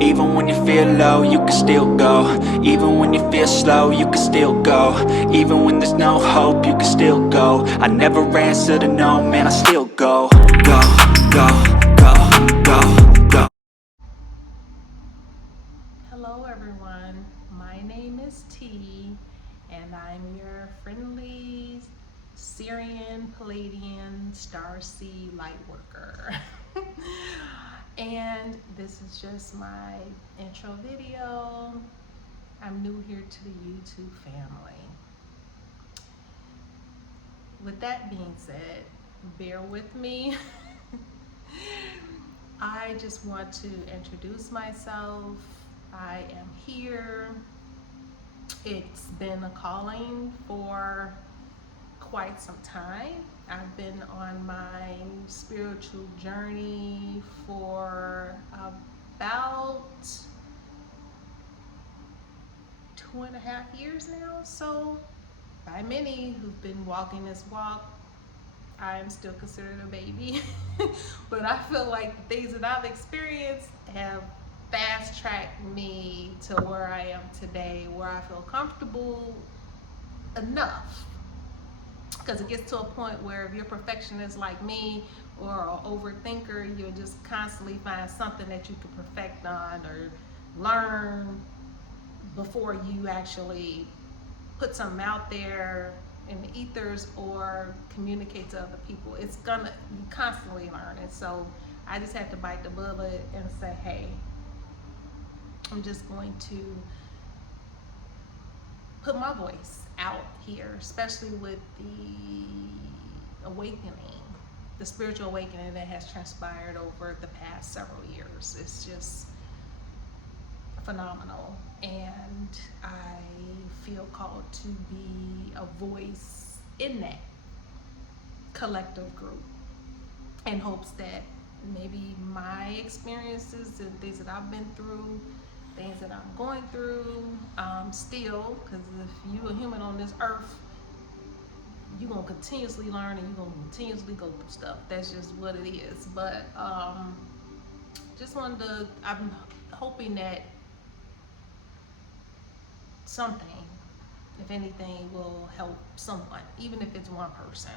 Even when you feel low, you can still go. Even when you feel slow, you can still go. Even when there's no hope, you can still go. I never answer to no, man, I still go. Go, go, go, go, go. Hello everyone, my name is T and I'm your friendly Sirian Pleiadian Starseed lightworker. And this is just my intro video. I'm new here to the YouTube family. With that being said, bear with me. I just want to introduce myself. I am here. It's been a calling for quite some time. I've been on my spiritual journey for about 2.5 years now. So by many who've been walking this walk, I am still considered a baby. But I feel like the things that I've experienced have fast tracked me to where I am today, where I feel comfortable enough. Because it gets to a point where if you're a perfectionist like me or an overthinker, you'll just constantly find something that you can perfect on or learn before you actually put something out there in the ethers or communicate to other people. It's gonna, you constantly learn. And so I just had to bite the bullet and say, hey, I'm just going to put my voice out here, especially with the awakening, the spiritual awakening that has transpired over the past several years. It's just phenomenal, and I feel called to be a voice in that collective group in hopes that maybe my experiences and things that I've been through, things that I'm going through still, because if you're a human on this earth, you're going to continuously learn and you're going to continuously go through stuff. That's just what it is. But just wanted to, I'm hoping that something, if anything, will help someone, even if it's one person.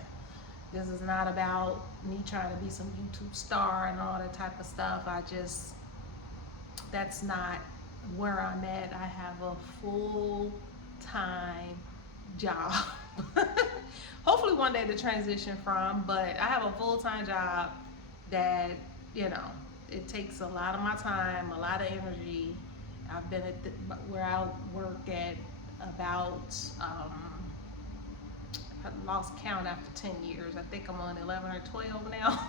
This is not about me trying to be some YouTube star and all that type of stuff. That's not where I'm at. I have a full-time job. Hopefully one day to transition from, but I have a full-time job that, it takes a lot of my time, a lot of energy. I've been at where I work at about, I lost count after 10 years. I think I'm on 11 or 12 now.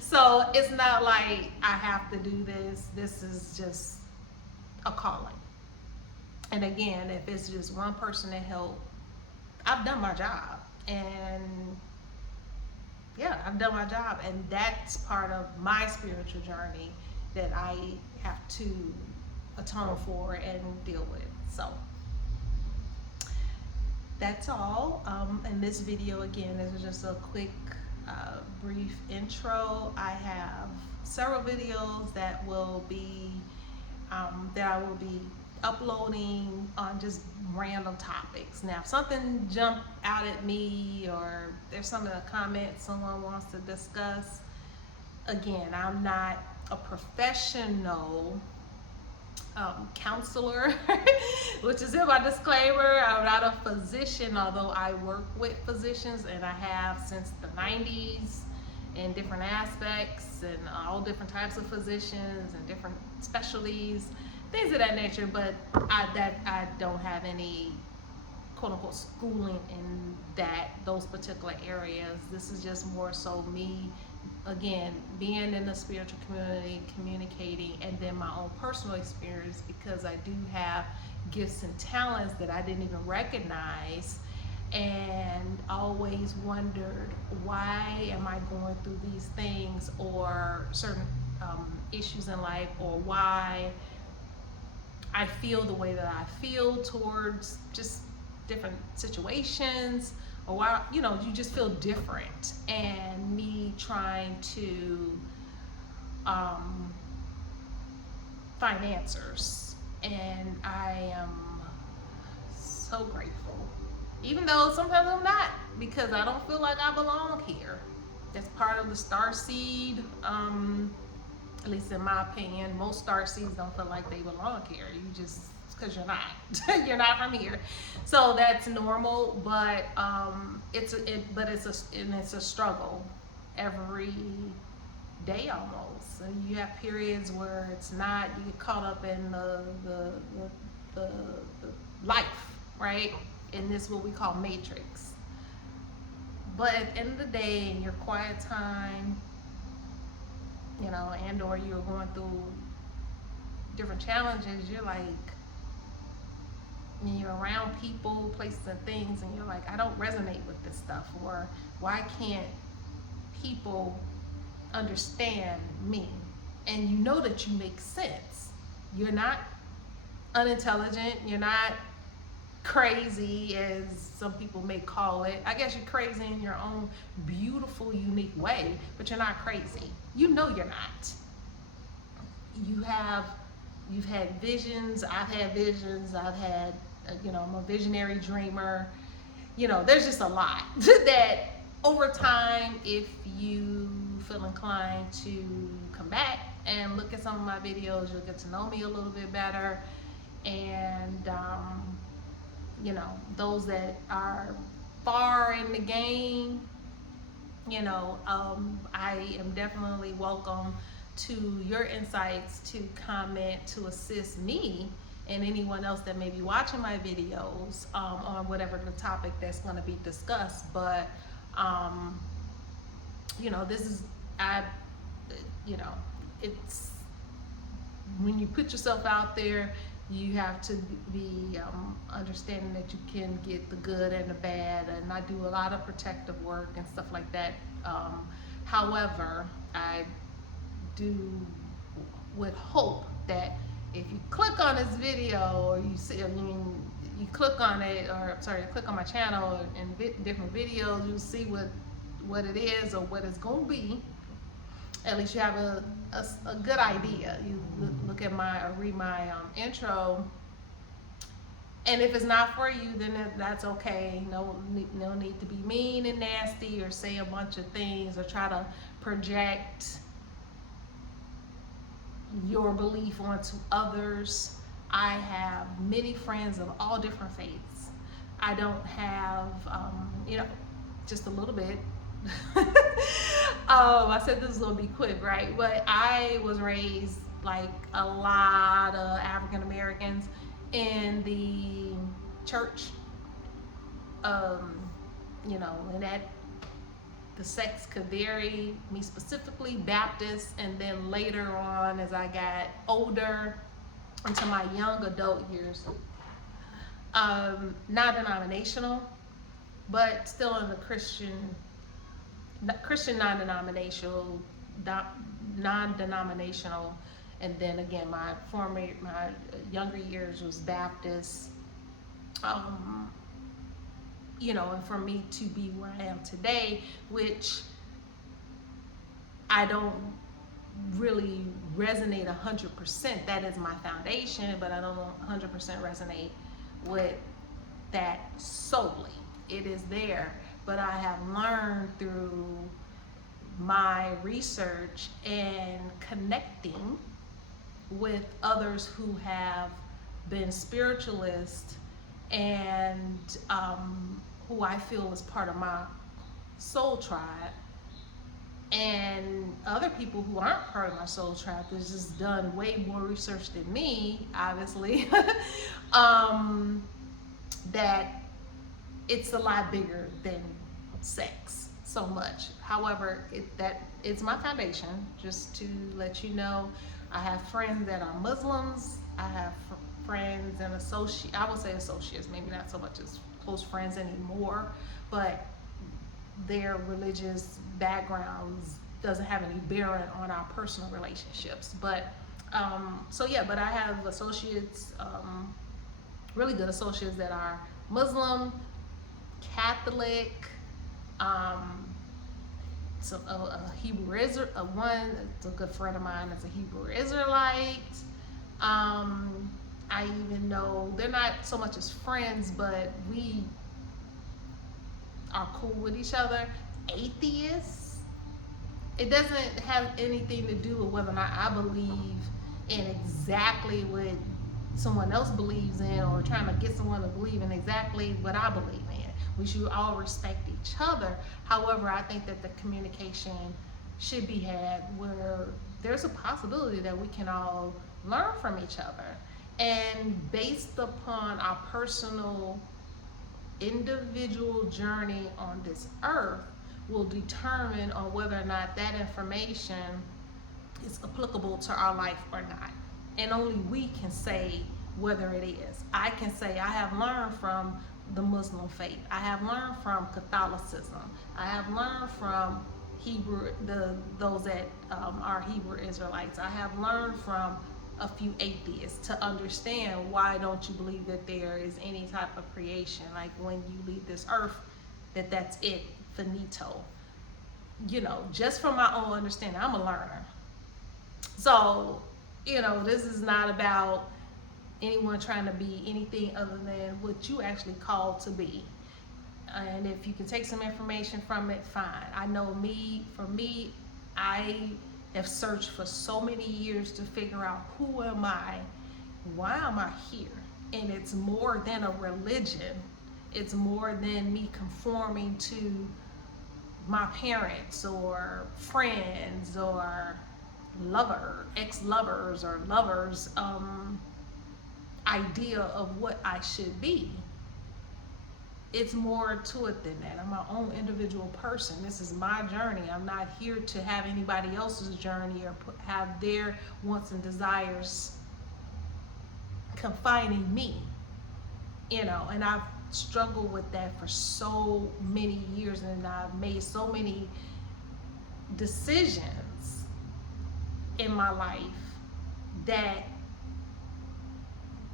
So it's not like I have to do this. This is just a calling. And again, if it's just one person to help, I've done my job. And yeah, I've done my job. And that's part of my spiritual journey that I have to atone for and deal with. So that's all. In this video, again, this is just a quick brief intro. I have several videos that will be that I will be uploading on just random topics. Now, if something jumped out at me or there's some in the comments someone wants to discuss, again, I'm not a professional counselor, which is in my disclaimer. I'm not a physician, although I work with physicians, and I have since the 90s in different aspects and all different types of physicians and different specialties, things of that nature. But I don't have any quote unquote schooling in those particular areas. This is just more so me, again, being in the spiritual community, communicating, and then my own personal experience, because I do have gifts and talents that I didn't even recognize, and always wondered, why am I going through these things or certain issues in life, or why I feel the way that I feel towards just different situations, or why, you just feel different. And me trying to financiers, and I am so grateful. Even though sometimes I'm not, because I don't feel like I belong here. That's part of the Starseed. At least in my opinion, most Starseeds don't feel like they belong here. You just, because you're not, you're not from here, so that's normal. But it's a struggle every day almost. And you have periods where it's not. You get caught up in the life, right? In this what we call matrix. But at the end of the day, in your quiet time, you know, and or you're going through different challenges, you're like, when you're around people, places, and things, and you're like, I don't resonate with this stuff, or why can't people understand me? And you know that you make sense. You're not unintelligent. You're not crazy, as some people may call it. I guess you're crazy in your own beautiful, unique way, but you're not crazy. You know you're not. You've had visions. I've had visions. I've had, I'm a visionary dreamer. There's just a lot that over time, if you feel inclined to come back and look at some of my videos, you'll get to know me a little bit better. And, those that are far in the game, I am definitely welcome to your insights, to comment, to assist me and anyone else that may be watching my videos on whatever the topic that's going to be discussed. But this is, it's, when you put yourself out there, you have to be understanding that you can get the good and the bad, and I do a lot of protective work and stuff like that. However, I would hope that if you click on this video, or you click on it, or click on my channel and different videos, you'll see what it is or what it's going to be. At least you have a good idea. You look at read my intro, and if it's not for you, then that's okay. No need to be mean and nasty or say a bunch of things or try to project your belief onto others. I have many friends of all different faiths. I don't have, just a little bit. I said this was gonna be quick, right? But I was raised like a lot of African Americans in the church, and that the sects could vary. Me specifically, Baptist, and then later on, as I got older, into my young adult years, non-denominational, but still in the Christian non-denominational, and then again, my younger years was Baptist. And for me to be where I am today, which I don't really resonate 100%. That is my foundation, but I don't 100% resonate with that solely. It is there. But I have learned through my research and connecting with others who have been spiritualists and who I feel is part of my soul tribe, and other people who aren't part of my soul tribe that's just done way more research than me, obviously, that it's a lot bigger than sex so much. However, it's my foundation. Just to let you know, I have friends that are Muslims. I have friends and I would say associates, maybe not so much as close friends anymore, but their religious backgrounds doesn't have any bearing on our personal relationships. But but I have associates, really good associates that are Muslim, Catholic, so a Hebrew Israel, it's a good friend of mine that's a Hebrew Israelite, I even know they're not so much as friends, but we are cool with each other. Atheists. It doesn't have anything to do with whether or not I believe in exactly what someone else believes in, or trying to get someone to believe in exactly what I believe in. We should all respect each other. However, I think that the communication should be had where there's a possibility that we can all learn from each other. And based upon our personal individual journey on this earth will determine on whether or not that information is applicable to our life or not. And only we can say whether it is. I can say I have learned from the Muslim faith. I have learned from Catholicism. I have learned from those that are Hebrew Israelites. I have learned from a few atheists to understand why don't you believe that there is any type of creation, like when you leave this earth, that's it, finito. Just from my own understanding, I'm a learner. So, this is not about anyone trying to be anything other than what you actually called to be. And if you can take some information from it, fine. I know for me, I have searched for so many years to figure out who am I, why am I here? And it's more than a religion. It's more than me conforming to my parents or friends or ex-lovers or lovers idea of what I should be. It's more to it than that. I'm my own individual person. This is my journey. I'm not here to have anybody else's journey or have their wants and desires confining me. And I've struggled with that for so many years, and I've made so many decisions in my life that,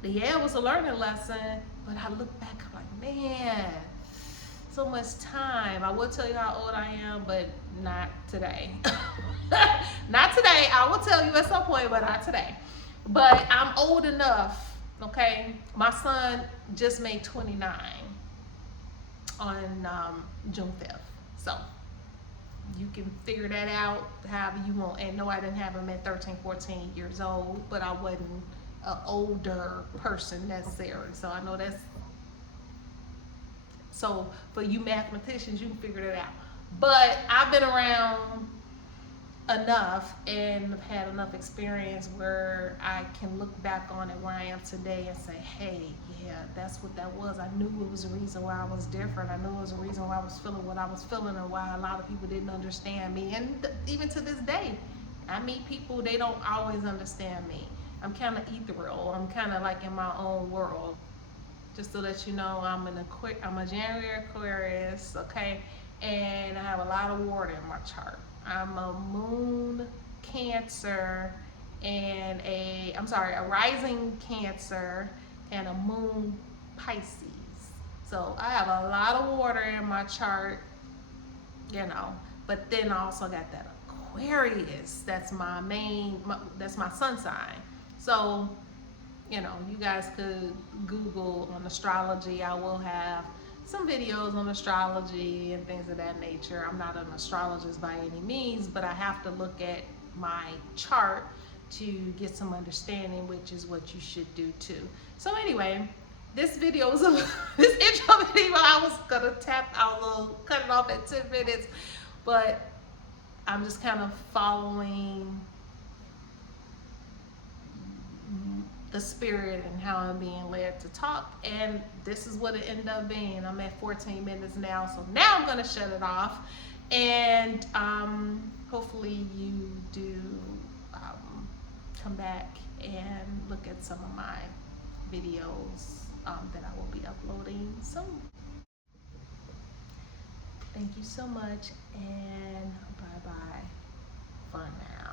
yeah, it was a learning lesson, but I look back, I'm like, man, so much time. I will tell you how old I am, but not today. Not today. I will tell you at some point, but not today. But I'm old enough, okay? My son just made 29 on June 5th. So you can figure that out however you want. And no, I didn't have him at 13, 14 years old, but I wasn't an older person necessarily. So I know that's, so for you mathematicians, you can figure that out. But I've been around enough and have had enough experience where I can look back on it where I am today and say, hey, yeah, that's what that was. I knew it was a reason why I was different. I knew it was a reason why I was feeling what I was feeling and why a lot of people didn't understand me. And even to this day, I meet people, they don't always understand me. I'm kind of ethereal. I'm kind of like in my own world. Just to let you know, I'm a January Aquarius, okay? And I have a lot of water in my chart. I'm a moon Cancer and a rising Cancer and a moon Pisces. So I have a lot of water in my chart, but then I also got that Aquarius. That's my that's my sun sign. So, you guys could Google on astrology. I will have some videos on astrology and things of that nature. I'm not an astrologist by any means, but I have to look at my chart to get some understanding, which is what you should do too. So anyway, this video was this intro video, I was gonna cut it off at 10 minutes, but I'm just kind of following the spirit and how I'm being led to talk, and this is what it ended up being. I'm at 14 minutes now, so now I'm gonna shut it off, and hopefully you do come back and look at some of my videos that I will be uploading soon. Thank you so much, and bye bye for now.